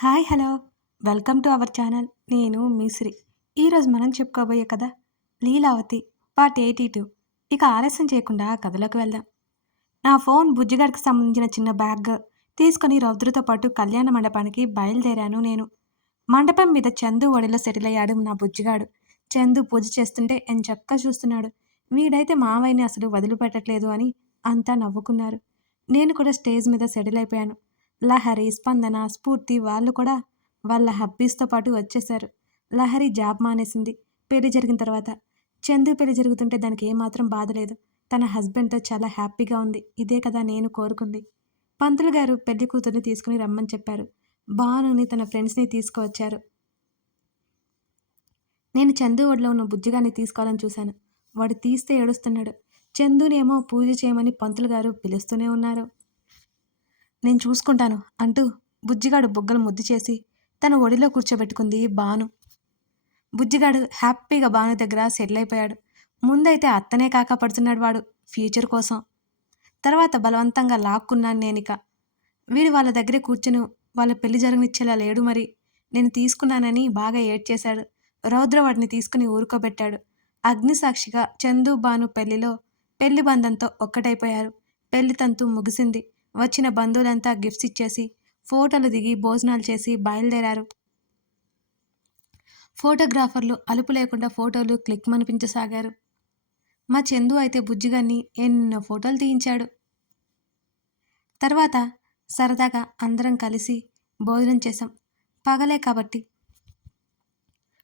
Hi hello. Welcome to our channel. నేను మీశ్రీ. ఈరోజు మనం చెప్పుకోబోయే కథ లీలావతి పార్ట్ ఎయిటీ టూ. ఇక ఆలస్యం చేయకుండా కథలోకి వెళ్దాం. నా ఫోన్ బుజ్జిగాడికి సంబంధించిన చిన్న బ్యాగ్ తీసుకొని రౌద్రతో పాటు కళ్యాణ మండపానికి బయలుదేరాను నేను. మండపం మీద చందు ఒడిలో సెటిల్ అయ్యాడు నా బుజ్జిగాడు. చందు పూజ చేస్తుంటే ఎంచక్క చూస్తున్నాడు. వీడైతే మావయ్యని అసలు వదిలిపెట్టట్లేదు అని అంతా నవ్వుకున్నారు. నేను కూడా స్టేజ్ మీద సెటిల్ అయిపోయాను. లహరి స్పందన స్ఫూర్తి వాళ్ళు కూడా వాళ్ళ హబ్బీస్తో పాటు వచ్చేశారు. లహరి జాబ్ మానేసింది. పెళ్ళి జరిగిన తర్వాత చందు పెళ్ళి జరుగుతుంటే దానికి ఏమాత్రం బాధ లేదు. తన హస్బెండ్తో చాలా హ్యాపీగా ఉంది. ఇదే కదా నేను కోరుకుంది. పంతులు గారు పెళ్ళి కూతుర్ని తీసుకుని రమ్మని చెప్పారు. భానుని తన ఫ్రెండ్స్ని తీసుకువచ్చారు. నేను చందు ఒడిలో ఉన్న బుజ్జిగాన్ని తీసుకోవాలని చూశాను. వాడు తీస్తే ఏడుస్తున్నాడు. చందునేమో పూజ చేయమని పంతులు గారు పిలుస్తూనే ఉన్నారు. నేను చూసుకుంటాను అంటూ బుజ్జిగాడు బుగ్గలు ముద్దు చేసి తన ఒడిలో కూర్చోబెట్టుకుంది బాను బుజ్జిగాడు హ్యాపీగా బాను దగ్గర సెటిల్ అయిపోయాడు ముందైతే అత్తనే కాక పడుతున్నాడు వాడు ఫ్యూచర్ కోసం. తర్వాత బలవంతంగా లాక్కున్నాను నేనిక. వీడు వాళ్ళ దగ్గరే కూర్చుని వాళ్ళ పెళ్ళి జరగనిచ్చేలా లేడు మరి. నేను తీసుకున్నానని బాగా ఏడ్చేశాడు. రౌద్ర వాడిని తీసుకుని ఊరుకోబెట్టాడు. అగ్నిసాక్షిగా చందు బాను పెళ్ళిలో పెళ్ళి బంధంతో ఒక్కటైపోయారు. పెళ్ళి తంతు ముగిసింది. వచ్చిన బంధువులంతా గిఫ్ట్స్ ఇచ్చేసి ఫోటోలు దిగి భోజనాలు చేసి బయలుదేరారు. ఫోటోగ్రాఫర్లు అలుపు లేకుండా ఫోటోలు క్లిక్ మనిపించసాగారు మా చందు అయితే బుజ్జిగాన్ని ఎన్నో ఫోటోలు తీయించాడు. తర్వాత సరదాగా అందరం కలిసి భోజనం చేసాం పగలే కాబట్టి.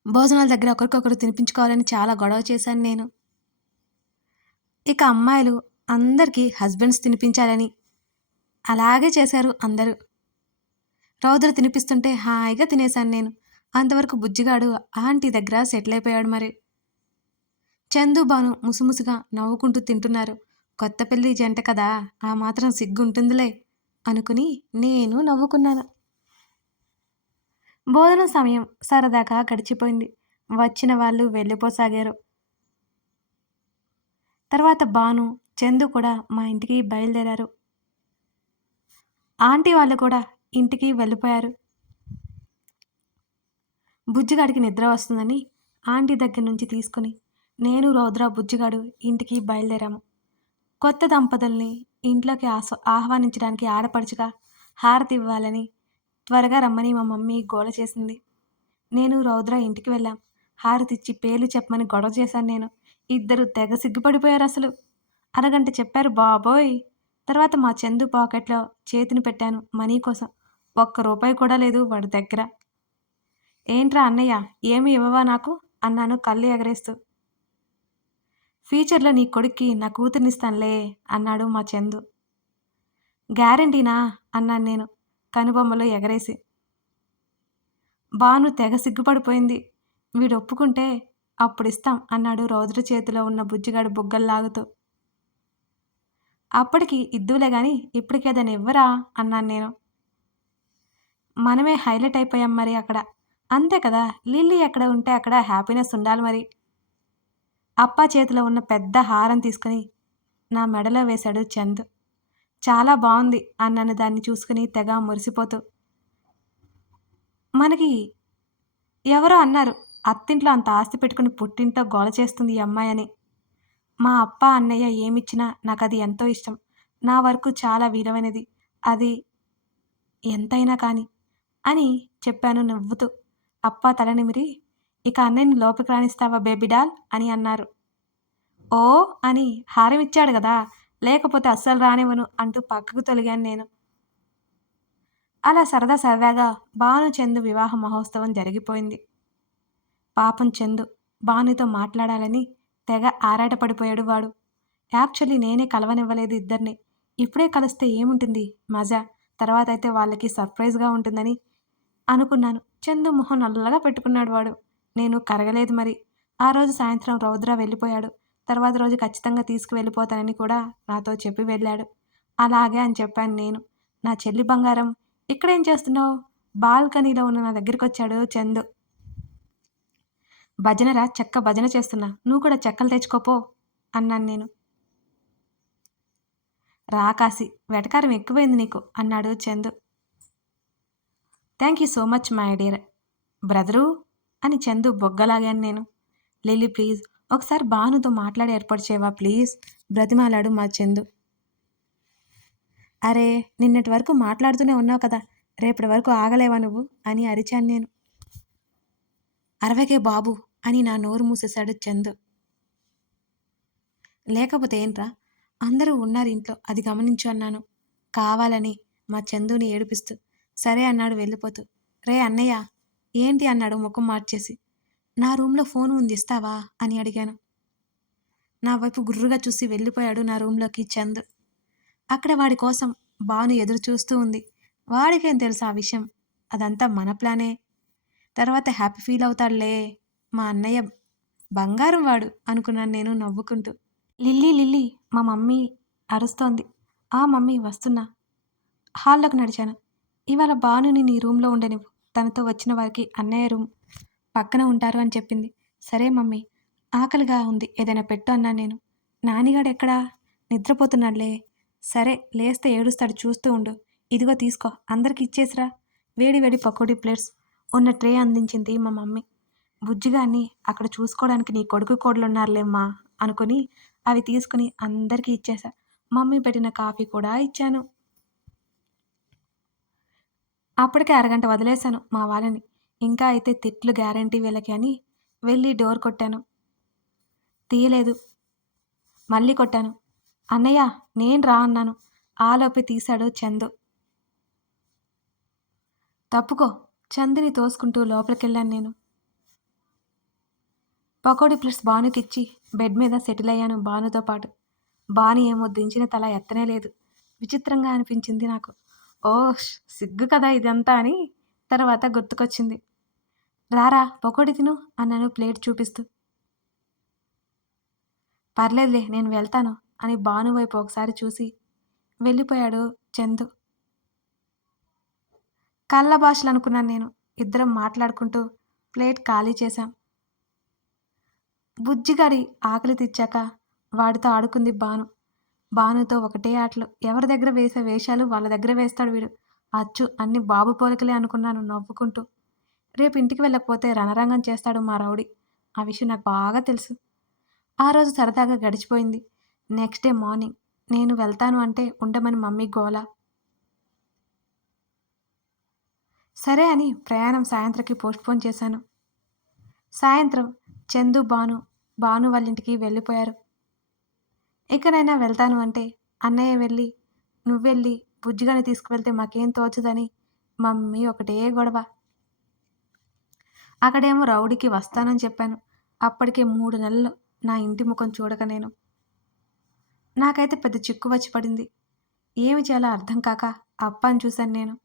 భోజనాల దగ్గర ఒకరికొకరు తినిపించుకోవాలని చాలా గొడవ చేశాను నేను. ఇక అమ్మాయిలు అందరికీ హస్బెండ్స్ తినిపించాలని అలాగే చేశారు అందరూ. రౌద్ర తినిపిస్తుంటే హాయిగా తినేశాను నేను. అంతవరకు బుజ్జిగాడు ఆంటీ దగ్గర సెటిల్ అయిపోయాడు మరి. చందు బాను ముసుముసుగా నవ్వుకుంటూ తింటున్నారు. కొత్త పెళ్ళి జంట కదా ఆ మాత్రం సిగ్గుంటుందిలే అనుకుని నేను నవ్వుకున్నాను. బోధన సమయం సరదాగా గడిచిపోయింది. వచ్చిన వాళ్ళు వెళ్ళిపోసాగారు. తర్వాత బాను చందు కూడా మా ఇంటికి బయలుదేరారు. ఆంటీ వాళ్ళు కూడా ఇంటికి వెళ్ళిపోయారు. బుజ్జిగాడికి నిద్ర వస్తుందని ఆంటీ దగ్గర నుంచి తీసుకుని నేను రౌద్ర బుజ్జిగాడు ఇంటికి బయలుదేరాము. కొత్త దంపతుల్ని ఇంట్లోకి ఆస్వ ఆహ్వానించడానికి ఆడపడుచుగా హారతి ఇవ్వాలని త్వరగా రమ్మని మా మమ్మీ గోల చేసింది. నేను రౌద్ర ఇంటికి వెళ్ళాం. హారతిచ్చి పేర్లు చెప్పమని గొడవ చేశాను నేను. ఇద్దరు తెగ సిగ్గుపడిపోయారు అసలు. అరగంట చెప్పారు బాబోయ్ తర్వాత మా చందు పాకెట్లో చేతిని పెట్టాను మనీ కోసం. ఒక్క రూపాయి కూడా లేదు వాడి దగ్గర. ఏంట్రా అన్నయ్య ఏమి ఇవ్వవా నాకు? అన్నాను కళ్ళు ఎగరేస్తూ. ఫ్యూచర్లో నీ కొడుక్కి నా కూతుర్నిస్తానులే అన్నాడు మా చందు. గ్యారంటీనా? అన్నాను నేను కనుబొమ్మలో ఎగరేసి. బాను తెగ సిగ్గుపడిపోయింది. వీడు ఒప్పుకుంటే అప్పుడు ఇస్తాం అన్నాడు రౌద్ర చేతిలో ఉన్న బుజ్జిగాడు బుగ్గల్లాగుతూ. అప్పటికి ఇద్దులే గాని ఇప్పటికేదని ఇవ్వరా? అన్నాను నేను. మనమే హైలైట్ అయిపోయాం మరి అక్కడ. అంతే కదా లిల్లీ ఎక్కడ ఉంటే అక్కడ హ్యాపీనెస్ ఉండాలి మరి. అప్ప చేతిలో ఉన్న పెద్ద హారం తీసుకుని నా మెడలో వేశాడు చంద్. చాలా బాగుంది అన్నాను దాన్ని చూసుకుని తెగ మురిసిపోతూ. మనకి ఎవరో అన్నారు అత్తింట్లో అంత ఆస్తి పెట్టుకుని పుట్టింటో గోల చేస్తుంది ఈ అమ్మాయి అని. మా అప్ప అన్నయ్య ఏమిచ్చినా నాకు అది ఎంతో ఇష్టం. నా వరకు చాలా విలువైనది. అది ఎంతైనా కానీ అని చెప్పాను నవ్వుతూ. అప్ప తలనిమిరి ఇక అన్నయ్యని లోపలికి రాణిస్తావా బేబీ డాల్? అని అన్నారు. ఓ అని హారం ఇచ్చాడు కదా లేకపోతే అస్సలు రానివ్వను అంటూ పక్కకు తొలిగాను నేను. అలా సరదా సరదాగా భాను చందు వివాహ మహోత్సవం జరిగిపోయింది. పాపం చందు భానుతో మాట్లాడాలని తెగ ఆరాటపడిపోయాడు వాడు. యాక్చువల్లీ నేనే కలవనివ్వలేదు ఇద్దరిని. ఇప్పుడే కలిస్తే ఏముంటుంది? మజా. తర్వాత అయితే వాళ్ళకి సర్ప్రైజ్గా ఉంటుందని అనుకున్నాను. చందు మొహం నల్లగా పెట్టుకున్నాడు వాడు. నేను కరగలేదు మరి. ఆ రోజు సాయంత్రం రౌద్ర వెళ్ళిపోయాడు. తర్వాత రోజు ఖచ్చితంగా తీసుకువెళ్ళిపోతానని కూడా నాతో చెప్పి వెళ్ళాడు. అలాగే అని చెప్పాను నేను. నా చెల్లి బంగారం ఇక్కడేం చేస్తున్నావు? బాల్కనీలో ఉన్న నా దగ్గరికి వచ్చాడు చందు. భజనరా? చెక్క భజన చేస్తున్నా. నువ్వు కూడా చెక్కలు తెచ్చుకోపో అన్నాను నేను. రాకాసి వెటకారం ఎక్కువైంది నీకు అన్నాడు Chandu. Thank you so much my dear brother అని చందు బొగ్గలాగాను నేను. లిల్లీ ప్లీజ్ ఒకసారి భానుతో మాట్లాడి ఏర్పాటు చేయవా? ప్లీజ్ బ్రతిమాలాడు మా చందు. అరే నిన్నటి వరకు మాట్లాడుతూనే ఉన్నావు కదా రేపటి వరకు ఆగలేవా నువ్వు? అని అరిచాను నేను. అరవకే బాబు అని నా నోరు మూసేశాడు చందు. లేకపోతే ఏంట్రా? అందరూ ఉన్నారు ఇంట్లో అది గమనించు అన్నాను. కావాలని మా చందుని ఏడిపిస్తూ. సరే అన్నాడు వెళ్ళిపోతూ. రే అన్నయ్య ఏంటి అన్నాడు ముఖం మార్చేసి. నా రూమ్లో ఫోన్ ఉంది ఇస్తావా? అని అడిగాను. నా వైపు గుర్రుగా చూసి వెళ్ళిపోయాడు నా రూమ్లోకి చందు. అక్కడ వాడి కోసం బాను ఎదురు చూస్తూ ఉంది. వాడికేం తెలుసు ఆ విషయం? అదంతా మన ప్లానే. తర్వాత హ్యాపీ ఫీల్ అవుతాడులే మా అన్నయ్య బంగారం వాడు అనుకున్నాను నేను నవ్వుకుంటూ. లిల్లీ లిల్లీ మా మమ్మీ అరుస్తోంది. ఆ మమ్మీ వస్తున్నా. హాల్లోకి నడిచాను. ఇవాళ బానుని నీ రూమ్లో ఉండనివ్వు. తనతో వచ్చిన వారికి అన్నయ్య రూమ్ పక్కన ఉంటారు అని చెప్పింది. సరే మమ్మీ ఆకలిగా ఉంది. ఏదైనా పెట్టు అన్నాను నేను. నానిగాడు ఎక్కడా? నిద్రపోతున్నాడులే. సరే లేస్తే ఏడుస్తాడు. చూస్తూ ఉండు. ఇదిగో తీసుకో. అందరికి ఇచ్చేసిరా. వేడి వేడి పకోడీ ప్లేట్స్. ఉన్న ట్రే అందించింది మా మమ్మీ. బుజ్జిగాన్ని అక్కడ చూసుకోవడానికి నీ కొడుకు కోడలున్నారులేమ్మా అనుకుని అవి తీసుకుని అందరికీ ఇచ్చేసా మమ్మీ పెట్టిన కాఫీ కూడా ఇచ్చాను. అప్పటికే అరగంట వదిలేశాను మా వాళ్ళని. ఇంకా అయితే తిట్లు గ్యారంటీ వీళ్ళకి అని వెళ్ళి డోర్ కొట్టాను. తీయలేదు. మళ్ళీ కొట్టాను. అన్నయ్య నేను రా అన్నాను. ఆలోపి తీశాడు చందు. తప్పుకో. చందిని తోసుకుంటూ లోపలికెళ్ళాను నేను. పకోడీ ప్లస్ బానుకిచ్చి బెడ్ మీద సెటిల్ అయ్యాను బానుతో పాటు. బాను ఏమో దించిన తల ఎత్తనే లేదు. విచిత్రంగా అనిపించింది నాకు. ఓ సిగ్గు కదా ఇదంతా అని తర్వాత గుర్తుకొచ్చింది. రారా పకోడీ తిను అన్నాను ప్లేట్ చూపిస్తూ. పర్లేదులే నేను వెళ్తాను అని బాను వైపు ఒకసారి చూసి వెళ్ళిపోయాడు చందు. కళ్ళ భాషలు అనుకున్నాను నేను. ఇద్దరం మాట్లాడుకుంటూ ప్లేట్ ఖాళీ చేశాం. బుజ్జిగాడి ఆకలి తెచ్చాక వాడితో ఆడుకుంది బాను బానుతో ఒకటే ఆటలు. ఎవరి దగ్గర వేసే వేషాలు వాళ్ళ దగ్గర వేస్తాడు వీడు. అచ్చు అన్ని బాబు పోలికలే అనుకున్నాను నవ్వుకుంటూ. రేపు ఇంటికి వెళ్ళకపోతే రణరంగం చేస్తాడు మా రౌడీ. ఆ విషయం నాకు బాగా తెలుసు. ఆ రోజు సరదాగా గడిచిపోయింది. Next day morning. నేను వెళ్తాను అంటే ఉండమని మమ్మీ గోల. సరే అని ప్రయాణం సాయంత్రంకి పోస్ట్పోన్ చేశాను. సాయంత్రం చందు బాను బాను వాళ్ళ ఇంటికి వెళ్ళిపోయారు. ఎక్కడైనా వెళ్తాను అంటే అన్నయ్య వెళ్ళి నువ్వెళ్ళి బుజ్జిగాని తీసుకువెళ్తే మాకేం తోచదని మమ్మీ ఒకటే గొడవ. అక్కడేమో రౌడీకి వస్తానని చెప్పాను. అప్పటికే మూడు నెలలు నా ఇంటి ముఖం చూడక నేను. నాకైతే పెద్ద చిక్కు వచ్చి పడింది. ఏమి చేయాలో అర్థం కాక అప్పని చూశాను నేను.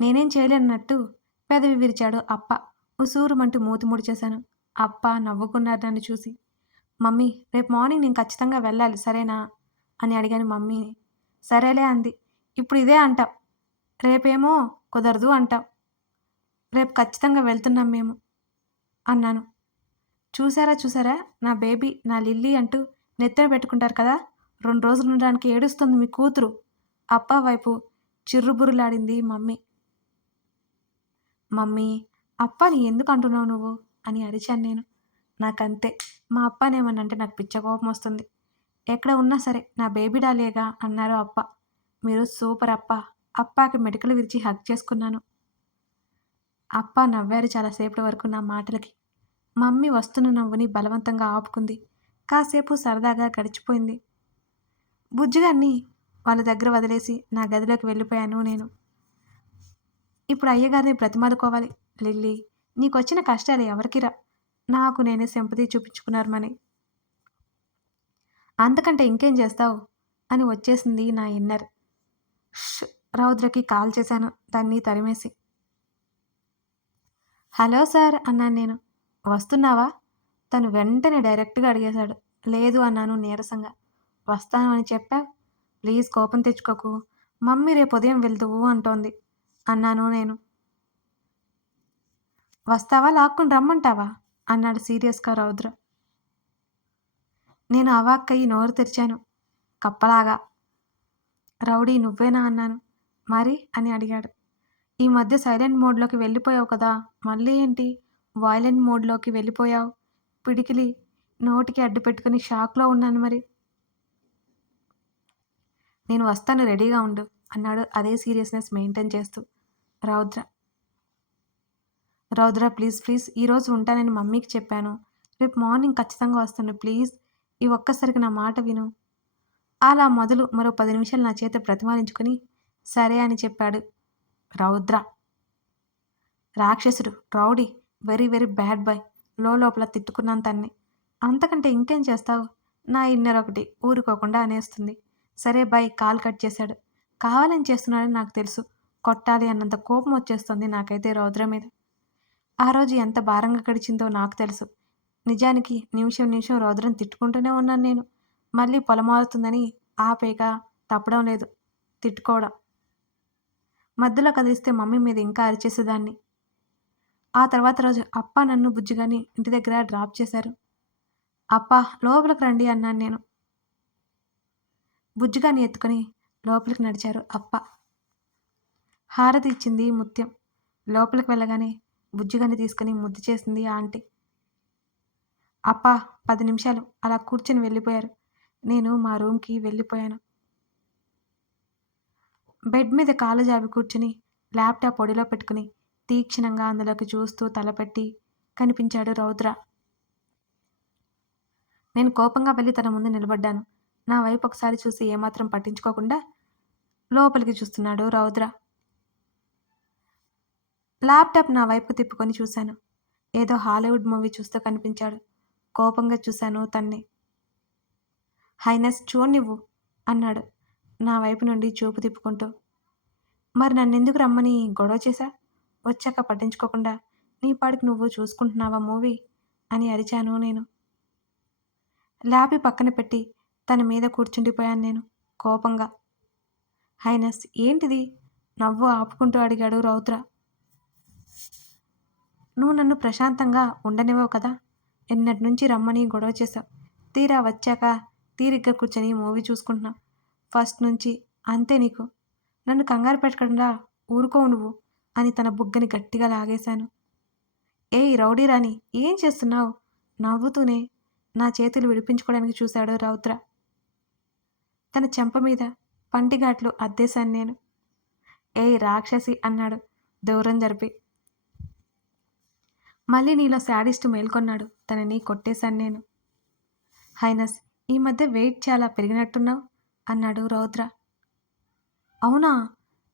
నేనేం చేయలేనట్టు పెదవి విరిచాడు అప్ప. ఉసూరుమంటూ మూతి ముడిచేశాను. అప్ప నవ్వుకున్నారు నన్ను చూసి. మమ్మీ రేపు మార్నింగ్ నేను ఖచ్చితంగా వెళ్ళాలి సరేనా? అని అడిగాను మమ్మీని. సరేలే అంది. ఇప్పుడు ఇదే అంటాం. రేపేమో కుదరదు అంటాం. రేపు ఖచ్చితంగా వెళ్తున్నాం మేము అన్నాను. చూసారా చూసారా? నా బేబీ నా లిల్లీ అంటూ నెత్తిన పెట్టుకుంటారు కదా? రెండు రోజులు ఉండడానికి ఏడుస్తుంది మీ కూతురు. అప్ప వైపు చిర్రుబురులాడింది మమ్మీ. మమ్మీ అప్పని ఎందుకు అంటున్నావు నువ్వు? అని అరిచాను నేను. నాకంతే. మా అప్పనేమనంటే నాకు పిచ్చ కోపం వస్తుంది. ఎక్కడ ఉన్నా సరే నా బేబీ డాలేగా అన్నారు అప్ప. మీరు సూపర్ అప్ప. అప్పాకి మెడికల్ విరిచి హక్ చేసుకున్నాను. అప్ప నవ్వారు చాలాసేపటి వరకు నా మాటలకి. మమ్మీ వస్తున్న నవ్వుని బలవంతంగా ఆపుకుంది. కాసేపు సరదాగా గడిచిపోయింది. బుజ్జిగాన్ని వాళ్ళ దగ్గర వదిలేసి నా గదిలోకి వెళ్ళిపోయాను నేను. ఇప్పుడు అయ్యగారిని బ్రతిమాలుకోవాలి. లిల్లీ నీకు వచ్చిన కష్టాలు ఎవరికిరా? నాకు నేనే సింపతి చూపించుకున్నారమని అంతకంటే ఇంకేం చేస్తావు? అని వచ్చేసింది నా ఇన్నర్. రౌద్రకి కాల్ చేశాను దాన్ని తరిమేసి. హలో సార్ అన్నాను నేను. వస్తున్నావా? తను వెంటనే డైరెక్ట్గా అడిగేశాడు. లేదు అన్నాను నీరసంగా. వస్తాను అని చెప్పా ప్లీజ్ కోపం తెచ్చుకోకు. మమ్మీ రేపు ఉదయం వెళ్తువు అంటోంది. అన్నాను నేను. వస్తావా? లాక్కుని రమ్మంటావా? అన్నాడు సీరియస్గా రౌద్ర. నేను అవాక్కయ్యి నోరు తెరిచాను. కప్పలాగా. రౌడీ నువ్వేనా? అన్నాను. మరి? అని అడిగాడు. ఈ మధ్య సైలెంట్ మోడ్లోకి వెళ్ళిపోయావు కదా. మళ్ళీ ఏంటి? వాయిలెంట్ మోడ్లోకి వెళ్ళిపోయావు. పిడికిలి. నోటికి అడ్డు పెట్టుకుని షాక్లో ఉన్నాను మరి. నేను వస్తాను రెడీగా ఉండు అన్నాడు అదే సీరియస్నెస్ మెయింటైన్ చేస్తూ. రౌద్ర. రౌద్ర ప్లీజ్ ప్లీజ్ ఈరోజు ఉంటానని మమ్మీకి చెప్పాను. రేపు మార్నింగ్ ఖచ్చితంగా వస్తాను ప్లీజ్ ఈ ఒక్కసారికి నా మాట విను. అలా మొదలు మరో పది నిమిషాలు నా చేత ప్రతిమాలించుకుని సరే అని చెప్పాడు రౌద్ర. రాక్షసుడు rowdy very very bad boy లోపల తిట్టుకున్నాను తన్ని. అంతకంటే ఇంకేం చేస్తావు? నా ఇన్నర్ ఒకటి ఊరుకోకుండా అనేస్తుంది. సరే బాయ్ కాల్ కట్ చేశాడు. కావాలని చేస్తున్నాడని నాకు తెలుసు. కొట్టాలి అన్నంత కోపం వచ్చేస్తుంది నాకైతే రౌద్ర మీద. ఆ రోజు ఎంత భారంగా గడిచిందో నాకు తెలుసు. నిజానికి నిమిషం నిమిషం రౌద్రం తిట్టుకుంటూనే ఉన్నాను నేను. మళ్ళీ పొలమారుతుందని ఆపేక తప్పడం లేదు తిట్టుకోవడం. మధ్యలో కదిలిస్తే మమ్మీ మీద ఇంకా అరిచేసేదాన్ని. ఆ తర్వాత రోజు అప్ప నన్ను బుజ్జిగాని ఇంటి దగ్గర డ్రాప్ చేశారు. అప్ప లోపలికి రండి అన్నాను నేను. బుజ్జిగాని ఎత్తుకొని లోపలికి నడిచారు అప్ప. హారతి ఇచ్చింది ముత్యం. లోపలికి వెళ్ళగానే బుజ్జిగాని తీసుకుని ముద్దు చేసింది ఆ ఆంటీ. అప్ప పది నిమిషాలు అలా కూర్చొని వెళ్ళిపోయారు. నేను మా రూమ్కి వెళ్ళిపోయాను. బెడ్ మీద కాలు జాబి కూర్చుని ల్యాప్టాప్ ఒడిలో పెట్టుకుని తీక్షణంగా అందులోకి చూస్తూ తలపెట్టి కనిపించాడు రౌద్ర. నేను కోపంగా వెళ్ళి తన ముందు నిలబడ్డాను. నా వైపు ఒకసారి చూసి ఏమాత్రం పట్టించుకోకుండా లోపలికి చూస్తున్నాడు రౌద్ర. ల్యాప్టాప్ నా వైపు తిప్పుకొని చూశాను. ఏదో హాలీవుడ్ మూవీ చూస్తూ కనిపించాడు. కోపంగా చూశాను తన్ని. హైనస్ చూడనివ్వు అన్నాడు నా వైపు నుండి చూపు తిప్పుకుంటూ. మరి నన్నెందుకు రమ్మని గొడవ చేశా? వచ్చాక పట్టించుకోకుండా నీ పాడికి నువ్వు చూసుకుంటున్నావా మూవీ? అని అరిచాను నేను. ల్యాపి పక్కన పెట్టి తన మీద కూర్చుండిపోయాను నేను కోపంగా. హైనస్ ఏంటిది? నవ్వు ఆపుకుంటూ అడిగాడు రౌద్ర. నువ్వు నన్ను ప్రశాంతంగా ఉండనివ్వవు కదా? ఎన్నటి నుంచి రమ్మని గొడవ చేశావు? తీరా వచ్చాక తీరిగ్గా కూర్చొని మూవీ చూసుకుంటున్నావు. ఫస్ట్ నుంచి అంతే నీకు. నన్ను కంగారు పెట్టకుండా ఊరుకోవు నువ్వు అని తన బుగ్గని గట్టిగా లాగేశాను. ఏయ్ రౌడీ రాణి ఏం చేస్తున్నావు? నవ్వుతూనే నా చేతులు విడిపించుకోవడానికి చూశాడు రౌద్ర. తన చెంప మీద పంటిఘాట్లు అద్దేశాను నేను. ఏయ్ రాక్షసి అన్నాడు. దూరం జరిపి. మళ్ళీ నీలో శాడిస్ట్ మేల్కొన్నాడు. తనని కొట్టేశాను నేను. హైనస్ ఈ మధ్య వెయిట్ చాలా పెరిగినట్టున్నావు అన్నాడు రౌద్ర. అవునా?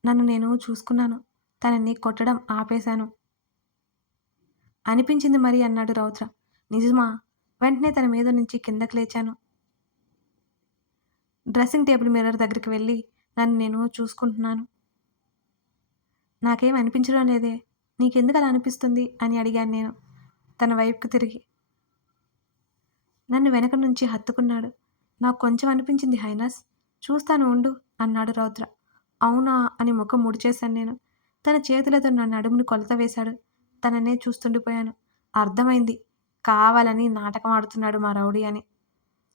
నన్ను నేను చూసుకున్నాను. తనని కొట్టడం ఆపేశాను. అనిపించింది మరి అన్నాడు రౌద్ర. నిజమా? వెంటనే తన మీద నుంచి కిందకు లేచాను. డ్రెస్సింగ్ టేబుల్ మిర్రర్ దగ్గరికి వెళ్ళి నన్ను నేను చూసుకుంటున్నాను. నాకేం అనిపించడం లేదే. నీకెందుకు అలా అనిపిస్తుంది? అని అడిగాను నేను. తన వైపుకు తిరిగి. నన్ను వెనక నుంచి హత్తుకున్నాడు. నాకు కొంచెం అనిపించింది హైనాస్. చూస్తాను ఉండు అన్నాడు రౌద్ర. అవునా? అని ముఖం ముడిచేశాను నేను. తన చేతులతో నా నడుముని కొలత వేశాడు. తననే చూస్తుండిపోయాను. అర్థమైంది. కావాలని నాటకం ఆడుతున్నాడు మా రౌడీ అని.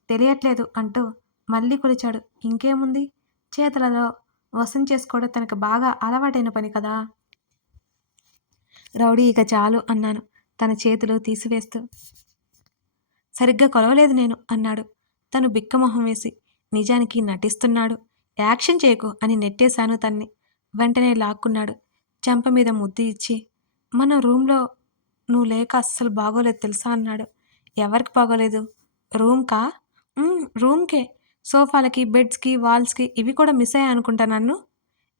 తెలియట్లేదు అంటూ మళ్ళీ కొలిచాడు ఇంకేముంది? చేతులలో వసం చేసుకోవడం తనకు బాగా అలవాటైన పని కదా. రౌడీ ఇక చాలు అన్నాను తన చేతులు తీసివేస్తూ. సరిగ్గా కొలవలేదు నేను అన్నాడు. తను బిక్కమొహం వేసి నిజానికి నటిస్తున్నాడు. యాక్షన్ చేయకు అని నెట్టేశాను తన్ని. వెంటనే లాక్కున్నాడు. చెంప మీద ముద్దు ఇచ్చి మన రూమ్లో నువ్వు లేక అస్సలు బాగోలేదు తెలుసా అన్నాడు. ఎవరికి బాగోలేదు? రూమ్కా? రూమ్కే. సోఫాలకి బెడ్స్కి వాల్స్కి ఇవి కూడా మిస్ అయ్యాయి అనుకుంటా నన్ను.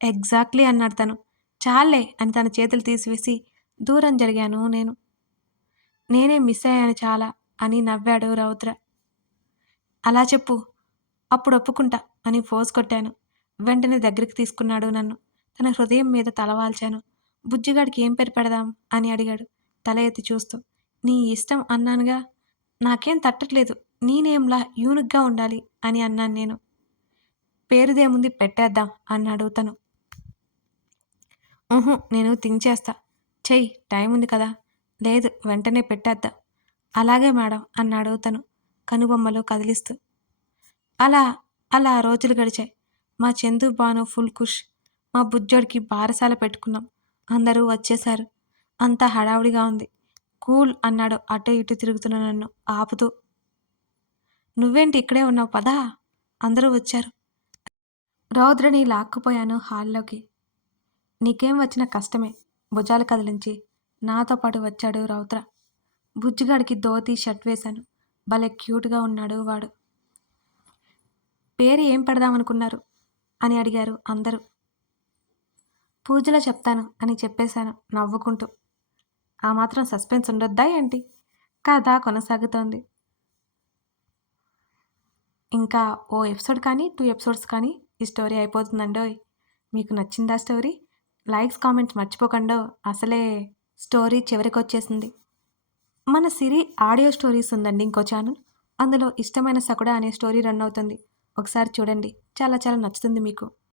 ఎగ్జాక్ట్లీ అన్నాడు తను. చాలే అని తన చేతులు తీసివేసి దూరం జరిగాను నేను. నేనే మిస్ అయ్యాను చాలా అని నవ్వాడు రౌద్ర. అలా చెప్పు అప్పుడు ఒప్పుకుంటా అని ఫోజ్ కొట్టాను. వెంటనే దగ్గరికి తీసుకున్నాడు నన్ను. తన హృదయం మీద తలవాల్చాను బుజ్జిగాడికి ఏం పేరు పెడదాం అని అడిగాడు తల ఎత్తి చూస్తూ. నీ ఇష్టం అన్నానుగా. నాకేం తట్టట్లేదు. నేనేంలా యూనిక్గా ఉండాలి అని అన్నాను నేను. పేరుదేముంది పెట్టేద్దాం అన్నాడు తను. ఊహు నేను థింక్ చేస్తా చెయ్యి టైం ఉంది కదా. లేదు వెంటనే పెట్టేద్దాం. అలాగే మేడం అన్నాడు తను కనుబొమ్మలు కదిలిస్తూ. అలా అలా రోజులు గడిచాయి. మా చందు బాను ఫుల్ కుష్. మా బుజ్జోడికి బారసాల పెట్టుకున్నాం. అందరూ వచ్చేశారు. అంతా హడావుడిగా ఉంది. కూల్ అన్నాడు అటు ఇటు తిరుగుతున్న నన్ను ఆపుతూ. నువ్వేంటి ఇక్కడే ఉన్నావు పదా? అందరూ వచ్చారు. రౌద్రని లాక్కుపోయాను హాల్లోకి. నీకేం వచ్చిన కష్టమే. భుజాలు కదిలించి. నాతో పాటు వచ్చాడు రౌద్ర. బుజ్జిగాడికి ధోతి షర్ట్ వేశాను. భలే క్యూట్గా ఉన్నాడు వాడు. పేరు ఏం పెడదామనుకున్నారు? అని అడిగారు అందరూ. పూజలో చెప్తాను అని చెప్పేశాను నవ్వుకుంటూ. ఆ మాత్రం సస్పెన్స్ ఉండొద్దా ఏంటి? కథ కొనసాగుతోంది. ఇంకా ఓ ఎపిసోడ్ కానీ టూ ఎపిసోడ్స్ కానీ ఈ స్టోరీ అయిపోతుందండోయ్. మీకు నచ్చిందా స్టోరీ? లైక్స్ కామెంట్స్ మర్చిపోకుండా అసలే స్టోరీ చివరికి వచ్చేసింది మన సిరి ఆడియో స్టోరీస్ ఉందండి ఇంకో ఛానల్. అందులో ఇష్టమైన సకుడ అనే స్టోరీ రన్ అవుతుంది. ఒకసారి చూడండి. చాలా చాలా నచ్చుతుంది మీకు.